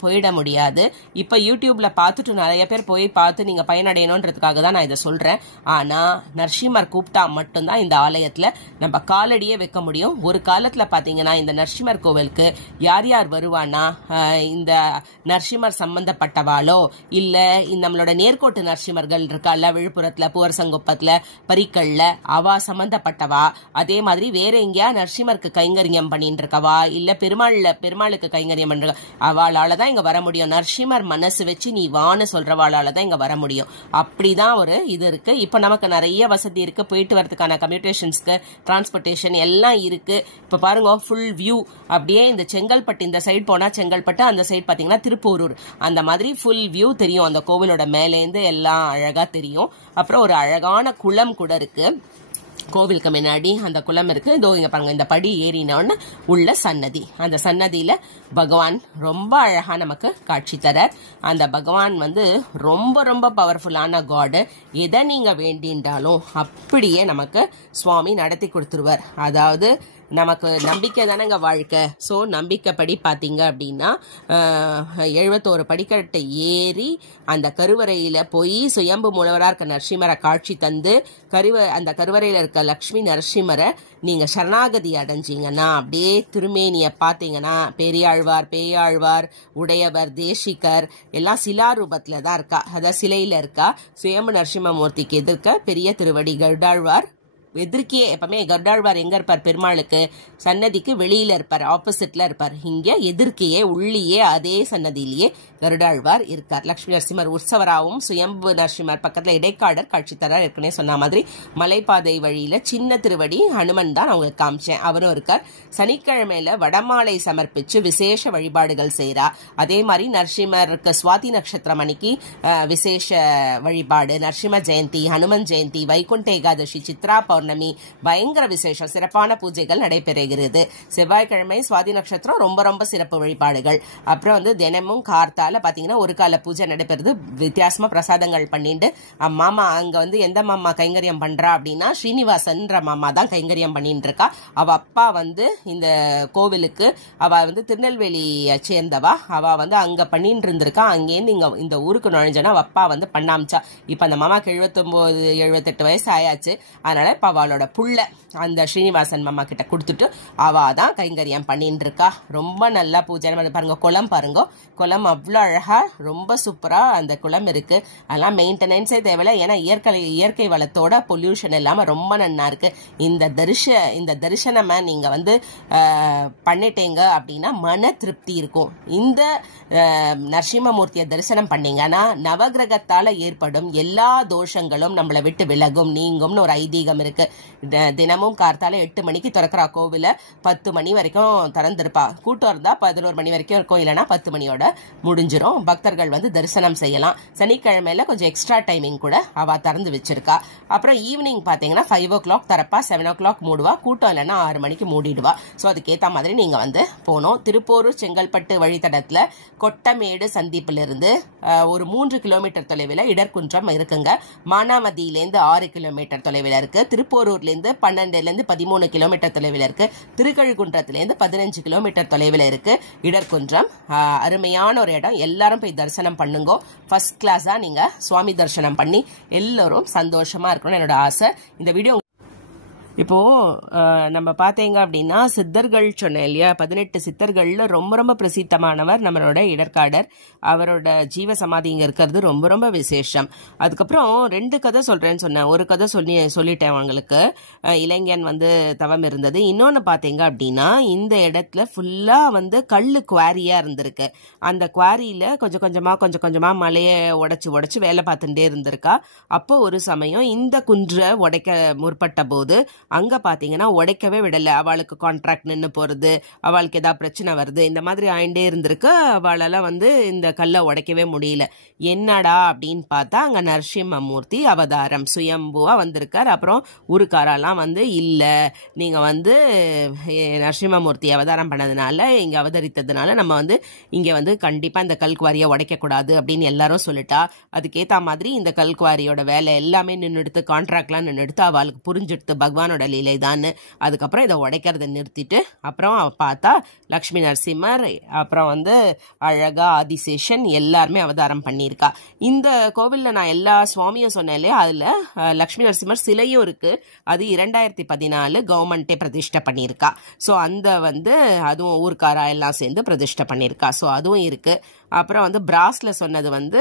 போயிட முடியாது. இப்ப யூடியூப்ல பார்த்துட்டு நிறைய பேர் போய் பார்த்து நீங்க பயனடையணுன்றதுக்காக தான் நான் இதை சொல்றேன். ஆனா நரசிம்மர் கூப்பிட்டா மட்டும்தான் இந்த ஆலயத்துல நம்ம காலடியே வைக்க முடியும். ஒரு காலத்துல பாத்தீங்கன்னா இந்த நரசிம்மர் கோவிலுக்கு யார் யார் வருவானா, இந்த நரசிம்மர் சம்பந்தப்பட்டவாளோ இல்ல நம்மளோட நேர்கோட்டு நரசிம்மர்கள் இருக்கால, விழுப்புரத்துல, பூவரசங்குப்பத்துல, பரிக்கல்ல, அவா சம்பந்தப்பட்டவா, அதே மாதிரி வேற எங்கேயா நரசிம்மருக்கு கைங்கரியம் பண்ணிட்டு இருக்கவா, இல்ல பெருமாளுக்கு கைங்கரியம் பண்ற அவளால இங்க வர முடியும். நரசிம்மர் மனசு வச்சு நீ வான்னு சொல்றவாளாலதான் இங்க வர முடியும். அப்படிதான் ஒரு இது இருக்கு. இப்ப நமக்கு நிறைய வசதி இருக்கு, போயிட்டு வரதுக்கான கம்யூட்டேஷன்ஸ்க்கு, டிரான்ஸ்போர்டேஷன் எல்லாம் இருக்கு. இப்ப பாருங்க ஃபுல் வியூ அப்படியே இந்த செங்கல்பட்டு, இந்த சைடு போனா செங்கல்பட்டு, அந்த சைடு பாத்தீங்கன்னா திருப்போரூர், அந்த மாதிரி ஃபுல் வியூ தெரியும். அந்த கோவிலோட மேலேந்து எல்லாம் அழகா தெரியும். அப்புறம் ஒரு அழகான குளம் கூட இருக்கு கோவிலுக்கு முன்னாடி. அந்த குளம் இருக்கு. இதோ இங்க பாருங்க, இந்த படி ஏறினோன்னு உள்ள சன்னதி. அந்த சன்னதியில பகவான் ரொம்ப அழகா நமக்கு காட்சி தரார். அந்த பகவான் ரொம்ப ரொம்ப பவர்ஃபுல்லான காடு. எதை நீங்க வேண்டின்றாலும் அப்படியே நமக்கு சுவாமி நடத்தி கொடுத்துருவார். அதாவது நமக்கு நம்பிக்கை தானேங்க வாழ்க்கை. ஸோ நம்பிக்கைப்படி பார்த்தீங்க அப்படின்னா 71 படிக்கட்டு ஏறி அந்த கருவறையில போய் சுயம்பு மூலவராக இருக்க நரசிம்மரை காட்சி தந்து அந்த கருவறையில் இருக்க லக்ஷ்மி நரசிம்மரை நீங்க சரணாகதி அடைஞ்சிங்கன்னா அப்படியே திருமேனியை பார்த்தீங்கன்னா பெரியாழ்வார், பேயாழ்வார், உடையவர், தேசிகர் எல்லாம் சிலாரூபத்துல தான் இருக்கா. அதாவது சிலையில இருக்கா. சுயம்பு நரசிம்மமூர்த்திக்கு எதிர்க்க பெரிய திருவடி கருடாழ்வார் எதிர்க்கியே. எப்பவுமே கருடாழ்வார் எங்க இருப்பார்? பெருமாளுக்கு சன்னதிக்கு வெளியில இருப்பார், ஆப்போசிட்ல இருப்பார். இங்க எதிர்க்கையே உள்ளியே அதே சன்னதியிலேயே கருடாழ்வார் இருக்கார். லட்சுமி நரசிம்மர் உற்சவராகவும் சுயம்பு நரசிம்மர் பக்கத்துல இடைக்காடர் காட்சி தரார். ஏற்கனவே சொன்ன மாதிரி மலைப்பாதை வழியில சின்ன திருவடி ஹனுமன் தான் அவங்களுக்கு காமிச்சேன், அவரும் இருக்கார். சனிக்கிழமையில வடமாலை சமர்ப்பிச்சு விசேஷ வழிபாடுகள் செய்யறா. அதே மாதிரி நரசிம்மருக்கு சுவாதி நட்சத்திரம் அன்னைக்கு விசேஷ வழிபாடு, நரசிம்ம ஜெயந்தி, ஹனுமன் ஜெயந்தி, வைகுண்ட ஏகாதசி, சித்ரா பௌர்ணமி பயங்கர விசேஷம், சிறப்பான பூஜைகள் நடைபெறுகிறது. செவ்வாய்க்கிழமை சுவாதி நட்சத்திரம் ரொம்ப ரொம்ப சிறப்பு வழிபாடுகள். அப்புறம் தினமும் கார்த்தால பாத்தீங்கன்னா ஒரு கால பூஜை நடைபெறுது. வித்தியாசமா பிரசாதங்கள் பண்ணிட்டு மாமா அங்க எந்த மாமா கைங்கரியம் பண்றா அப்படின்னா ஸ்ரீனிவாசன்ற மாமா தான் கைங்கரியம் பண்ணிட்டு இருக்கா. அவ அப்பா இந்த கோவிலுக்கு அவ திருநெல்வேலியை சேர்ந்தவா. அவ அங்க பண்ணிட்டு இருந்திருக்கா. அங்கேருந்து இங்க இந்த ஊருக்கு நுழைஞ்சனா அவ அப்பா பண்ணாமிச்சா. இப்ப அந்த மாமாக்கு 79 78 வயசு ஆயாச்சு. அதனால இப்ப அவளோட புள்ள அந்த ஸ்ரீனிவாசன் மாமா கிட்ட கொடுத்துட்டு அவ தான் கைங்கரியம் பண்ணிட்டு இருக்கா. ரொம்ப நல்லா பூஜை பாருங்க. குளம் பாருங்க, குளம் அவ்வளோ அழகா ரொம்ப சூப்பரா அந்த குளம் இருக்கு. அதெல்லாம் மெயின்டெனன்ஸே தேவையில்லை. ஏன்னா இயற்கை வளத்தோட பொல்யூஷன் இல்லாம ரொம்ப நன்னா இருக்கு. இந்த தரிசனமா நீங்க பண்ணிட்டீங்க அப்படின்னா மன திருப்தி இருக்கும். இந்த நரசிம்மமூர்த்தியை தரிசனம் பண்ணீங்கன்னா நவகிரகத்தால ஏற்படும் எல்லா தோஷங்களும் நம்மளை விட்டு விலகும், நீங்கும்னு ஒரு ஐதீகம் இருக்கு. தினமும் கார்த்தால 8 மணிக்கு திறக்கிறா கோவில. 10 மணி வரைக்கும் திறந்திருப்பா. கூட்டம் இருந்தா 11 மணி வரைக்கும் இருக்கும், இல்லைன்னா 10 மணியோட முடிஞ்சிரும். பக்தர்கள் தரிசனம் செய்யலாம். சனிக்கிழமையில கொஞ்சம் எக்ஸ்ட்ரா டைமிங் கூட அவ திறந்து வச்சிருக்கா. அப்புறம் ஈவினிங் பாத்தீங்கன்னா 5 o'clock திறப்பா, 7 o'clock மூடுவா. கூட்டம் இல்லைன்னா 6 மணிக்கு மூடிடுவா. ஸோ அதுக்கேற்ற மாதிரி நீங்க போனோம். திருப்போரூர் செங்கல்பட்டு வழித்தடத்துல கொட்டமேடு சந்திப்புல இருந்து ஒரு 3 கிலோமீட்டர் தொலைவில் இடர்குன்றம் இருக்குங்க. மானாமதியிலேருந்து 6 கிலோமீட்டர் தொலைவில் இருக்கு. திருப்போரூர்லேருந்து 12 13 கிலோமீட்டர் தொலைவில் இருக்கு. திருக்கழுக்குன்றத்திலேருந்து 15 கிலோமீட்டர் தொலைவில் இருக்கு இடர்குன்றம். அருமையான ஒரு இடம். எல்லாரும் போய் தரிசனம் பண்ணுங்க. ஃபர்ஸ்ட் கிளாஸா நீங்க சுவாமி தரிசனம் பண்ணி எல்லாரும் சந்தோஷமா இருக்கணும்னு என்னோட ஆசை. இந்த வீடியோ இப்போ நம்ம பார்த்தீங்க அப்படின்னா சித்தர்கள் சொன்னேன் இல்லையா, 18 சித்தர்கள்ல ரொம்ப ரொம்ப பிரசித்தமானவர் நம்மளோட இடர்காடர். அவரோட ஜீவ சமாதி இங்க இருக்கிறது ரொம்ப ரொம்ப விசேஷம். அதுக்கப்புறம் 2 கதை சொல்றேன்னு சொன்னேன். ஒரு கதை சொல்லிட்டேன் உங்களுக்கு. இளைஞன் தவம் இருந்தது. இன்னொன்னு பாத்தீங்க அப்படின்னா இந்த இடத்துல ஃபுல்லா கல்லு குவாரியா இருந்திருக்கு. அந்த குவாரியில கொஞ்சம் கொஞ்சமா மலையை உடைச்சு வேலை பார்த்துட்டே இருந்திருக்கா. அப்போ ஒரு சமயம் இந்த குன்றை உடைக்க முற்பட்ட போது அங்க பாத்தீங்கன்னா உடைக்கவே விடல. அவளுக்கு கான்ட்ராக்ட் நின்று போறது, அவளுக்கு ஏதாவது பிரச்சனை வருது, இந்த மாதிரி ஆயிண்டே இருந்திருக்கு. அவளால இந்த கல்லை உடைக்கவே முடியல. என்னடா அப்படின்னு பார்த்தா அங்க நரசிம்மமூர்த்தி அவதாரம் சுயம்புவா வந்திருக்கார். அப்புறம் ஊருக்காரெல்லாம் இல்ல நீங்க நரசிம்மமூர்த்தி அவதாரம் பண்ணதுனால இங்க அவதரித்ததுனால நம்ம இங்க கண்டிப்பா இந்த கல்குவாரியை உடைக்க கூடாது அப்படின்னு எல்லாரும் சொல்லிட்டா. அதுக்கேத்த மாதிரி இந்த கல்குவாரியோட வேலை எல்லாமே நின்றுடுத்து, கான்ட்ராக்ட்லாம் நின்றுடுத்து. அவளுக்கு புரிஞ்சுடுத்து பகவானோட லக்ஷ்மணரோட லீலை தான். அதுக்கப்புறம் இதை உடைக்கிறத நிறுத்திட்டு அப்புறம் பார்த்தா லக்ஷ்மி நரசிம்மர், அப்புறம் வந்து அழகா ஆதிசேஷன் எல்லாருமே அவதாரம் பண்ணியிருக்கா. இந்த கோவில்ல நான் எல்லா சுவாமியும் சொன்னேன் இல்லையா, அதுல லக்ஷ்மி நரசிம்மர் சிலையும் இருக்கு. அது 2014 கவர்மெண்டே பிரதிஷ்டை பண்ணியிருக்கா. ஸோ அந்த வந்து அதுவும் ஊர்க்காரா எல்லாம் சேர்ந்து பிரதிஷ்டை பண்ணியிருக்கா. ஸோ அதுவும் இருக்கு. அப்புறம் வந்து பிராஸ்ல சொன்னது வந்து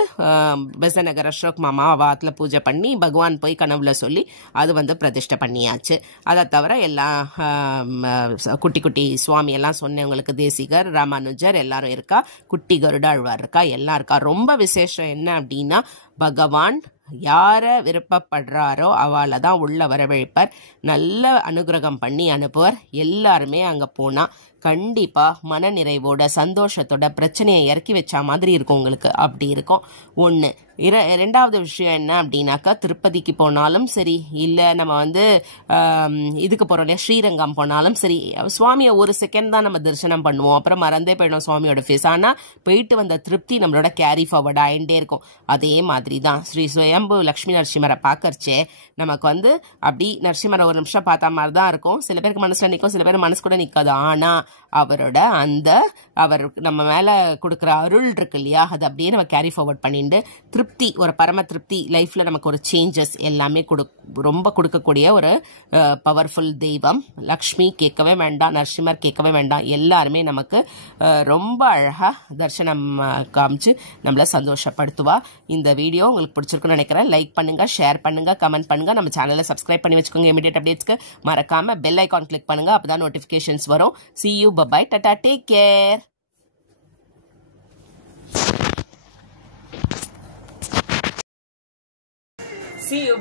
பெசநகர் அசோக் மாமா வாத்துல பூஜை பண்ணி பகவான் போய் கனவுல சொல்லி அது வந்து பிரதிஷ்டை பண்ணியாச்சு. அதை தவிர எல்லா குட்டி குட்டி சுவாமி எல்லாம் சொன்னவங்களுக்கு தேசிகர், ராமானுஜர் எல்லாரும் இருக்கா. குட்டி கருடாழ்வார் இருக்கா, எல்லாம் இருக்கா. ரொம்ப விசேஷம் என்ன அப்படின்னா, பகவான் யார விருப்பப்படுறாரோ அவளை தான் உள்ள வரவழைப்பார். நல்ல அனுகிரகம் பண்ணி அனுப்புவார். எல்லாருமே அங்க போனா கண்டிப்பா மன நிறைவோட சந்தோஷத்தோட பிரச்சனையை இறக்கி வச்ச மாதிரி இருக்கும் உங்களுக்கு. அப்படி இருக்கும் ஒண்ணு. ரெண்டாவது விஷயம் என்ன அப்படின்னாக்கா, திருப்பதிக்கு போனாலும் சரி, இல்ல நம்ம வந்து இதுக்கு போறோம் இல்லையா ஸ்ரீரங்கம் போனாலும் சரி, சுவாமியை ஒரு செகண்ட் தான் நம்ம தரிசனம் பண்ணுவோம், அப்புறம் மறந்தே போயிடும் சுவாமியோட ஃபேஸ். ஆனா போயிட்டு வந்த திருப்தி நம்மளோட கேரி ஃபார்வர்ட் ஆயிட்டே இருக்கும். அதே மாதிரி தான் ஸ்ரீ சுயம்பு லக்ஷ்மி நரசிம்மரை பார்க்கறச்சே நமக்கு வந்து அப்படி நரசிம்மரை ஒரு நிமிஷம் பார்த்த மாதிரி தான் இருக்கும். சில பேருக்கு மனசுல நிற்கும், சில பேர் மனசு கூட நிற்காது. ஆனா அவரோட அந்த அவர் நம்ம மேல கொடுக்குற அருள் இருக்கு இல்லையா, அது அப்படியே நம்ம கேரி ஃபார்வர்ட் பண்ணிட்டு திருப்தி, ஒரு பரம திருப்தி, லைஃப்ல நமக்கு ஒரு சேஞ்சஸ் எல்லாமே ரொம்ப கொடுக்கக்கூடிய ஒரு பவர்ஃபுல் தெய்வம். லக்ஷ்மி கேட்கவே வேண்டாம், நரசிம்மர் கேட்கவே வேண்டாம். எல்லாருமே நமக்கு ரொம்ப அழகா தரிசனம் காமிச்சு நம்மள சந்தோஷப்படுத்துவா. இந்த வீடியோ உங்களுக்கு பிடிச்சிருக்குன்னு நினைக்கிறேன். லைக் பண்ணுங்க, ஷேர் பண்ணுங்க, கமெண்ட் பண்ணுங்க. நம்ம சேனலை சப்ஸ்கிரைப் பண்ணி வச்சுக்கோங்க. இமிடியேட் அப்டேட்ஸ்க்கு மறக்காம பெல் ஐகான் கிளிக் பண்ணுங்க. அப்பதான் நோட்டிபிகேஷன்ஸ் வரும். See you, bye bye, tata, take care. See you.